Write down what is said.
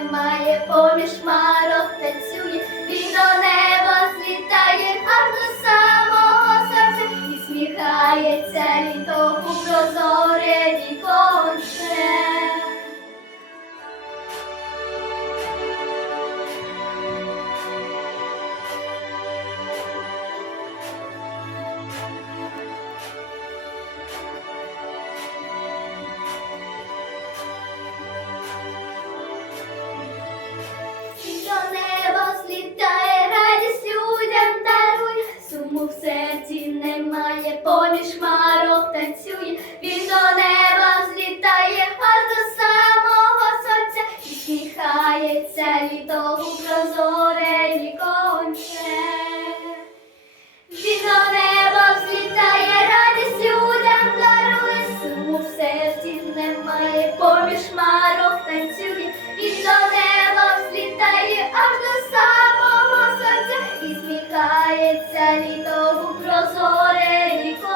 немає поміж марок. Грається літову прозоре віконце. Він до неба взлітає, радість людям дарує, суму в серці немає, поміж марок танцює, Він до неба взлітає, аж до самого серця, і сміхається літову прозоре віконце.